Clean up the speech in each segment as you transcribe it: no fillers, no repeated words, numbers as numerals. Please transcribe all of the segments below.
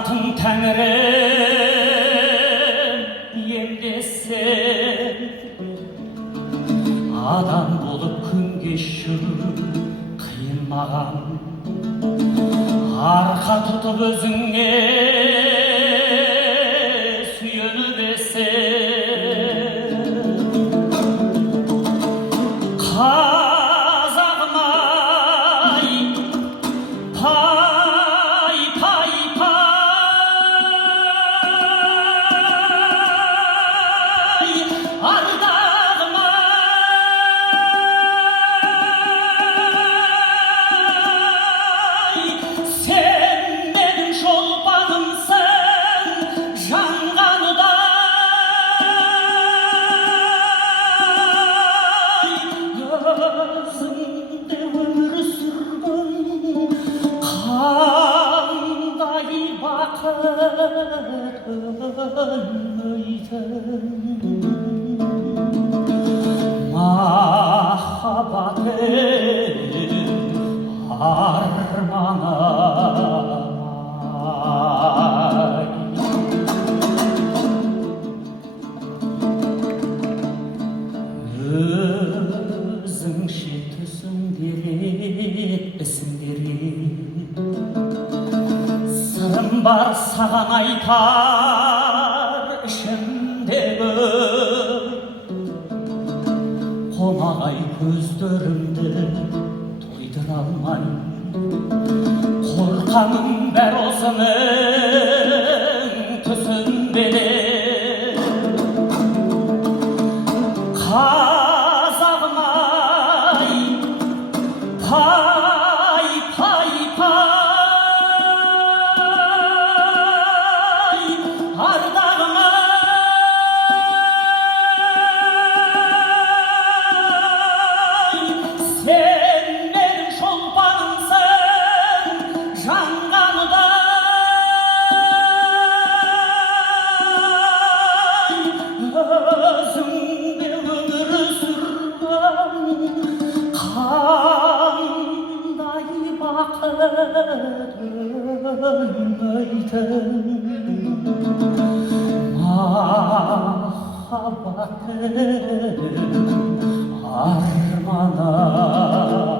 Sanatın Tengrim yemdesen Adam bolup күн кешүү кыйынмаган Арка тутуп өзүңө сүйөнү берсең Казагым ай пай пай пай ардагым ай сен менин шолпанымсың жанганудай өзүңдө өмүр сүргөн кандай бакыт өлмөйдү махаббатым арманым өзүңче түсүңдер эсиңдери сырым бар саган айтар ишимдеги конагай көздөрүмдү тойдура алмай корканым бар осунун түсүнбеди Казагым ай пай пай пай ардагым ай сен менин шолпанымсың жанганудай өзүңдө өмүр сүргөн кандай бакыт өлмөйдү махаббатым арманым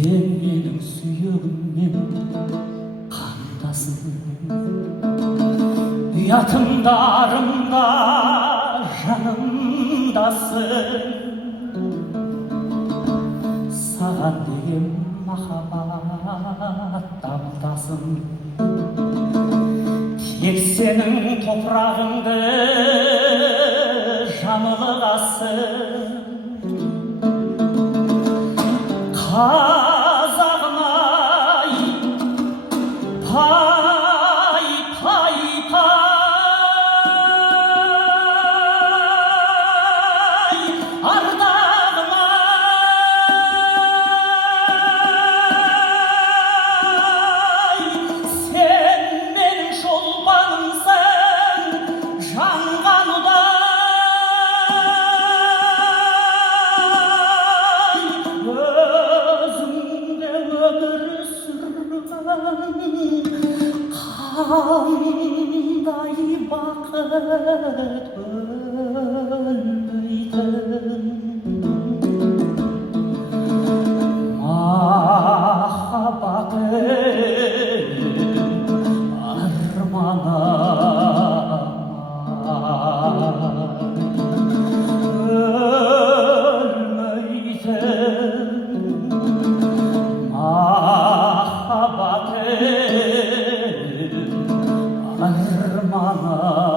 Sen benim suyumмен кандасың Уятымда арымда жанымдасың Саған деген махаббат дамылдасың Тек сенің топырағыңды жамылғасың Казагым ай пай пай пай ардагым ай сен менин шолпанымсың жанганудай өзүңдө өмүр сүргөн кандай бакыт өлмөйдү махаббатым арманым mağabatım armağanım